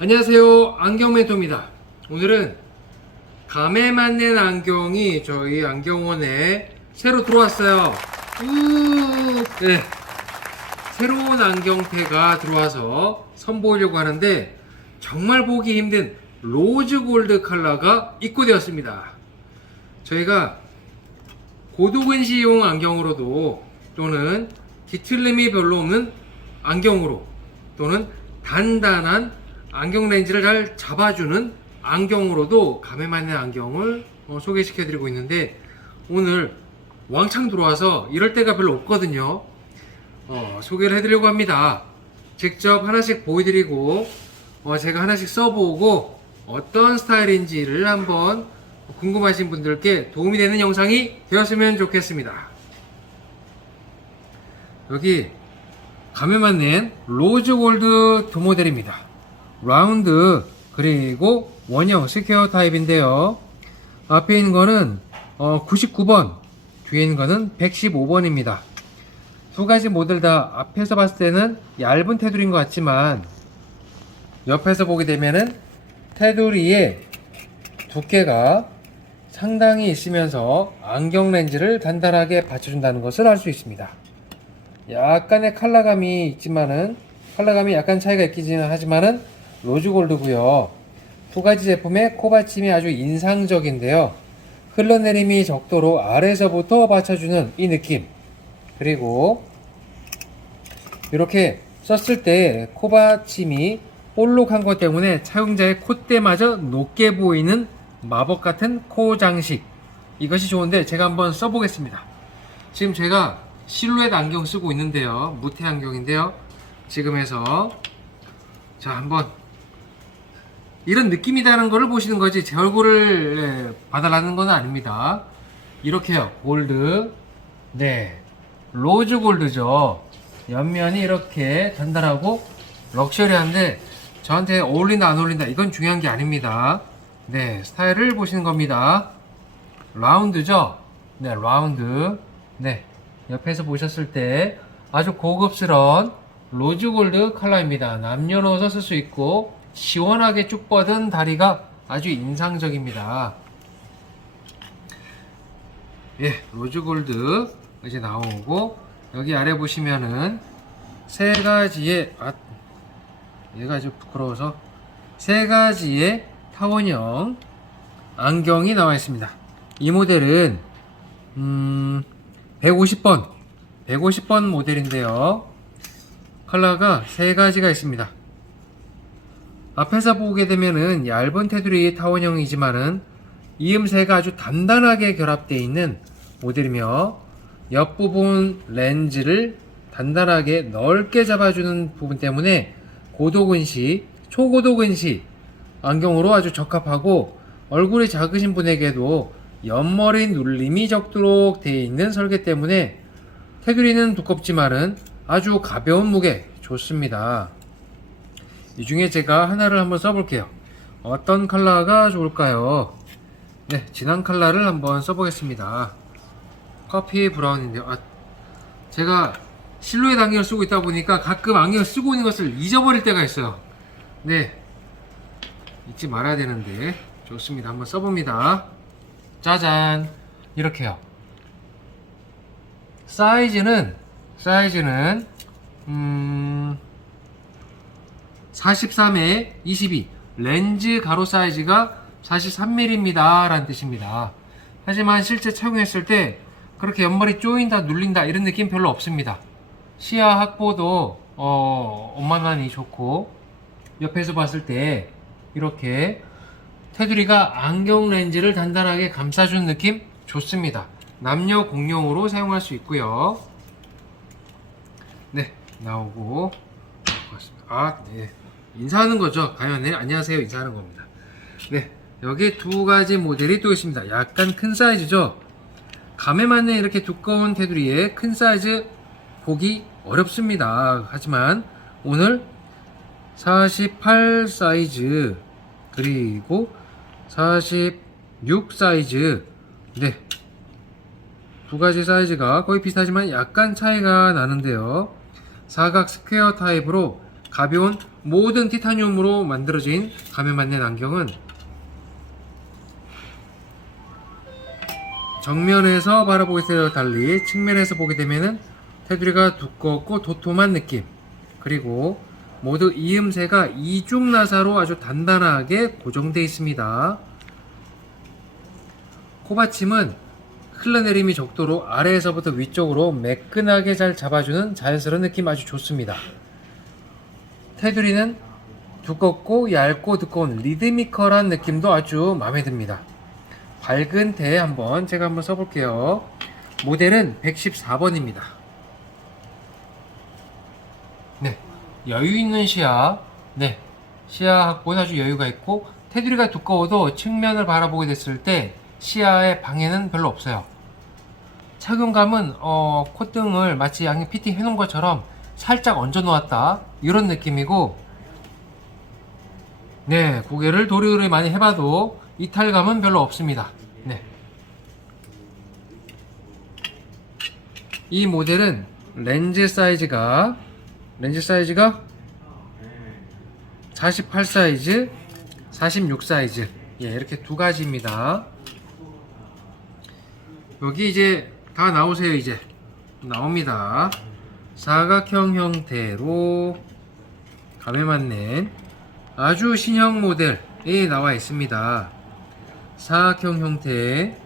안녕하세요 안경 멘토입니다 오늘은 감에 맞는 안경이 저희 안경원에 새로 들어왔어요 우! 네. 새로운 안경테가 들어와서 선보이려고 하는데 정말 보기 힘든 로즈 골드 컬러가 입고되었습니다 저희가 고도근시용 안경으로도 또는 뒤틀림이 별로 없는 안경으로 또는 단단한 안경 렌즈를 잘 잡아주는 안경으로도 감에 맞는 안경을 어, 소개시켜 드리고 있는데 오늘 왕창 들어와서 이럴 때가 별로 없거든요. 어, 소개를 해드리려고 합니다. 직접 하나씩 보여드리고 어, 제가 하나씩 써보고 어떤 스타일인지를 한번 궁금하신 분들께 도움이 되는 영상이 되었으면 좋겠습니다. 여기 감에 맞는 로즈 골드 두 모델입니다. 라운드 그리고 원형 스퀘어 타입인데요. 앞에 있는 거는 어, 99번, 뒤에 있는 거는 115번입니다. 두 가지 모델 다 앞에서 봤을 때는 얇은 테두리인 것 같지만 옆에서 보게 되면은 테두리의 두께가 상당히 있으면서 안경 렌즈를 단단하게 받쳐준다는 것을 알 수 있습니다. 약간의 컬러감이 있지만은 컬러감이 약간 차이가 있기는 하지만은 로즈 골드고요. 두 가지 제품의 코받침이 아주 인상적인데요. 흘러내림이 적도로 아래에서부터 받쳐주는 이 느낌. 그리고 이렇게 썼을 때 코받침이 볼록한 것 때문에 착용자의 콧대마저 높게 보이는 마법 같은 코 장식. 이것이 좋은데 제가 한번 써보겠습니다. 지금 제가 실루엣 안경 쓰고 있는데요. 무태 안경인데요. 지금 해서 자 한번 이런 느낌이라는 거를 보시는 거지 제 얼굴을 예, 봐달라는 건 아닙니다. 이렇게요. 골드. 네. 로즈 골드죠. 옆면이 이렇게 단단하고 럭셔리한데 저한테 어울린다 안 어울린다 이건 중요한 게 아닙니다. 네. 스타일을 보시는 겁니다. 라운드죠? 네, 라운드. 네. 옆에서 보셨을 때 아주 고급스러운 로즈 골드 컬러입니다. 남녀노소 쓸 수 있고 시원하게 쭉 뻗은 다리가 아주 인상적입니다. 예, 로즈 골드 이제 나오고 여기 아래 보시면은 세 가지의 아 얘가 아주 부끄러워서 세 가지의 타원형 안경이 나와 있습니다. 이 모델은 음 150번 150번 모델인데요 컬러가 세 가지가 있습니다 앞에서 보게 되면은 얇은 테두리의 타원형이지만은 이음새가 아주 단단하게 결합되어 있는 모델이며 옆부분 렌즈를 단단하게 넓게 잡아주는 부분 때문에 고도근시, 초고도근시 안경으로 아주 적합하고 얼굴이 작으신 분에게도 옆머리 눌림이 적도록 되어 있는 설계 때문에 테두리는 두껍지만은 아주 가벼운 무게 좋습니다. 이 중에 제가 하나를 한번 써볼게요. 어떤 컬러가 좋을까요? 네, 진한 컬러를 한번 써보겠습니다. 커피 브라운인데요. 아, 제가 실루엣 안경을 쓰고 있다 보니까 가끔 안경을 쓰고 있는 것을 잊어버릴 때가 있어요. 네, 잊지 말아야 되는데 좋습니다. 한번 써봅니다. 짜잔 이렇게요 사이즈는 사이즈는 음 43에 22 렌즈 가로 사이즈가 43mm입니다 라는 뜻입니다 하지만 실제 착용했을 때 그렇게 옆머리 쪼인다 눌린다 이런 느낌 별로 없습니다 시야 확보도 어, 원만하니 좋고 옆에서 봤을 때 이렇게 테두리가 안경 렌즈를 단단하게 감싸주는 느낌 좋습니다. 남녀 공용으로 사용할 수 있고요. 네, 나오고 아, 네. 인사하는 거죠. 과연 네, 안녕하세요. 인사하는 겁니다. 네, 여기 두 가지 모델이 또 있습니다. 약간 큰 사이즈죠. 감에 맞는 이렇게 두꺼운 테두리에 큰 사이즈 보기 어렵습니다. 하지만 오늘 48 사이즈 그리고 46 사이즈 네. 두 가지 사이즈가 거의 비슷하지만 약간 차이가 나는데요. 사각 스퀘어 타입으로 가벼운 모든 티타늄으로 만들어진 감에맞는 안경은 정면에서 바라보게 되어 달리 측면에서 보게 되면은 테두리가 두껍고 도톰한 느낌 그리고 모두 이음새가 이중 나사로 아주 단단하게 고정되어 있습니다. 코받침은 흘러내림이 적도록 아래에서부터 위쪽으로 매끈하게 잘 잡아주는 자연스러운 느낌 아주 좋습니다. 테두리는 두껍고 얇고 두꺼운 리드미컬한 느낌도 아주 마음에 듭니다. 밝은 테 한번 제가 한번 써볼게요. 모델은 114번입니다. 네, 여유 있는 시야. 네, 시야 확보는 아주 여유가 있고 테두리가 두꺼워도 측면을 바라보게 됐을 때 시야에 방해는 별로 없어요. 착용감은 어, 콧등을 마치 양이 피팅 해 놓은 것처럼 살짝 얹어 놓았다. 이런 느낌이고 네 고개를 도리도리 많이 해봐도 이탈감은 별로 없습니다. 네. 이 모델은 렌즈 사이즈가 렌즈 사이즈가 48 사이즈 46 사이즈. 예 이렇게 두 가지입니다. 여기 이제 다 나오세요 이제. 나옵니다 사각형 형태로 감에 맞는 아주 신형 모델이 나와 있습니다. 사각형 형태.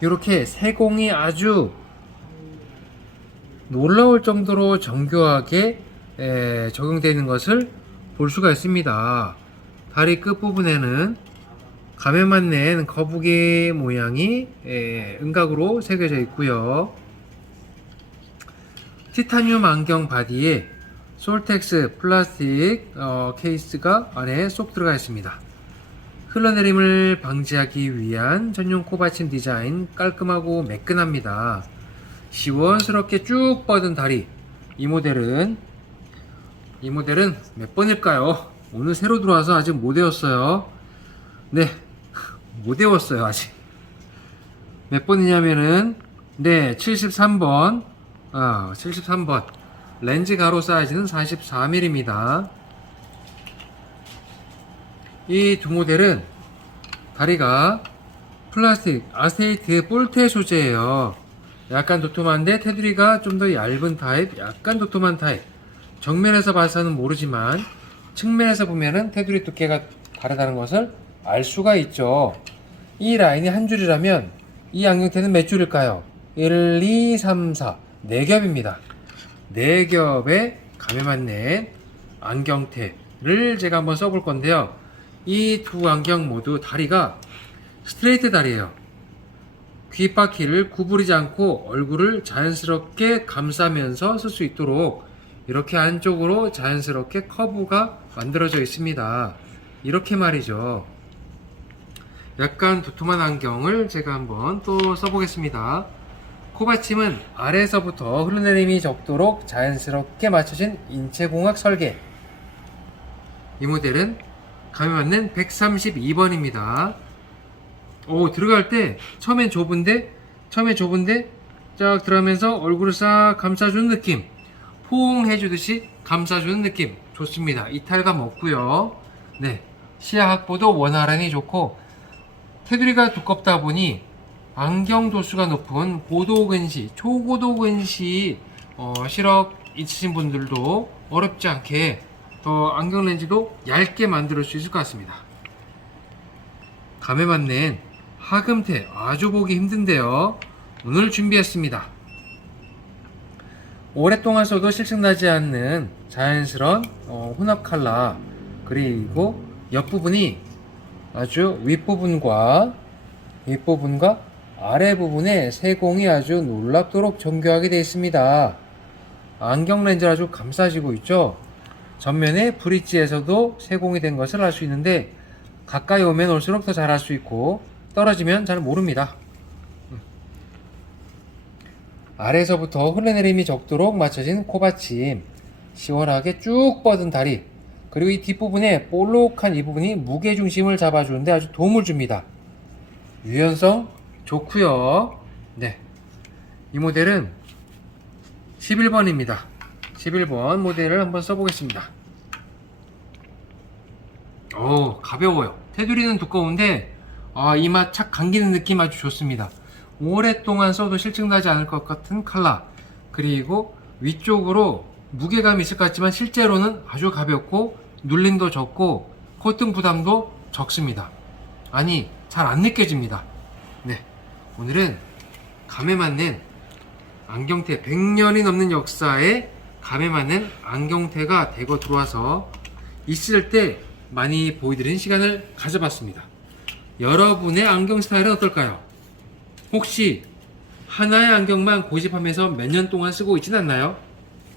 이렇게 세공이 아주 놀라울 정도로 정교하게 에, 적용되는 것을 볼 수가 있습니다. 다리 끝부분에는 감에 맞는 거북이 모양이 에, 음각으로 새겨져 있고요. 티타늄 안경 바디에 솔텍스 플라스틱 어, 케이스가 안에 쏙 들어가 있습니다. 흘러내림을 방지하기 위한 전용 코받침 디자인 깔끔하고 매끈합니다. 시원스럽게 쭉 뻗은 다리. 이 모델은 이 모델은 몇 번일까요? 오늘 새로 들어와서 아직 못 외웠어요. 네, 못 외웠어요 아직. 몇 번이냐면은 네 73번. 아 73번. 렌즈 가로 사이즈는 44mm입니다 이 두 모델은 다리가 플라스틱 아세이트 볼테 소재예요. 약간 도톰한데 테두리가 좀 더 얇은 타입 약간 도톰한 타입. 정면에서 봐서는 모르지만 측면에서 보면은 테두리 두께가 다르다는 것을 알 수가 있죠. 이 라인이 한 줄이라면 이 안경테는 몇 줄일까요? 1, 2, 3, 4. 4겹입니다. 4겹의 감에 맞는 안경테를 제가 한번 써볼 건데요. 이 두 안경 모두 다리가 스트레이트 다리예요. 귓바퀴를 구부리지 않고 얼굴을 자연스럽게 감싸면서 쓸 수 있도록 이렇게 안쪽으로 자연스럽게 커브가 만들어져 있습니다. 이렇게 말이죠. 약간 두툼한 안경을 제가 한번 또 써보겠습니다. 코받침은 아래에서부터 흐르내림이 적도록 자연스럽게 맞춰진 인체공학 설계. 이 모델은 감에 맞는 132번입니다. 오, 들어갈 때 처음엔 좁은데, 처음에 좁은데 쫙 들어가면서 얼굴을 싹 감싸주는 느낌. 포옹해주듯이 감싸주는 느낌. 좋습니다. 이탈감 없고요 네. 시야 확보도 원활하니 좋고, 테두리가 두껍다 보니 안경 도수가 높은 고도 근시, 초고도 근시 어, 시력 있으신 분들도 어렵지 않게 더 안경 렌즈도 얇게 만들 수 있을 것 같습니다. 감에 맞는 하금테 아주 보기 힘든데요. 오늘 준비했습니다. 오랫동안 써도 실증나지 않는 자연스러운 어, 혼합 칼라 그리고 옆부분이 아주 윗부분과 윗부분과 아래부분에 세공이 아주 놀랍도록 정교하게 되어 있습니다. 안경 렌즈를 아주 감싸지고 있죠. 전면에 브릿지에서도 세공이 된 것을 알 수 있는데 가까이 오면 올수록 더 잘 알 수 있고 떨어지면 잘 모릅니다. 음. 아래에서부터 흘러내림이 적도록 맞춰진 코받침 시원하게 쭉 뻗은 다리 그리고 이 뒷부분에 볼록한 이 부분이 무게 중심을 잡아주는데 아주 도움을 줍니다. 유연성 좋고요. 네, 이 모델은 11번입니다. 11번 모델을 한번 써보겠습니다. 오, 가벼워요. 테두리는 두꺼운데, 아, 이맛 착 감기는 느낌 아주 좋습니다. 오랫동안 써도 실증나지 않을 것 같은 컬러. 그리고 위쪽으로 무게감이 있을 것 같지만 실제로는 아주 가볍고, 눌림도 적고, 콧등 부담도 적습니다. 아니, 잘 안 느껴집니다. 네. 오늘은 감에 맞는 안경테 100년이 넘는 역사에 감에 맞는 안경테가 대거 들어와서 있을 때 많이 보여드리는 시간을 가져봤습니다. 여러분의 안경 스타일은 어떨까요? 혹시 하나의 안경만 고집하면서 몇 년 동안 쓰고 있진 않나요?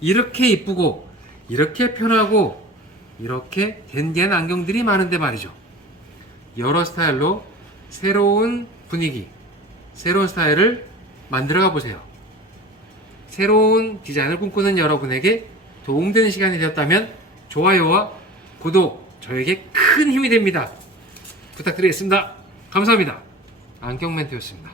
이렇게 이쁘고 이렇게 편하고 이렇게 댄디한 안경들이 많은데 말이죠. 여러 스타일로 새로운 분위기, 새로운 스타일을 만들어가 보세요. 새로운 디자인을 꿈꾸는 여러분에게 도움되는 시간이 되었다면 좋아요와 구독 저에게 큰 힘이 됩니다. 부탁드리겠습니다. 감사합니다. 안경 멘트였습니다.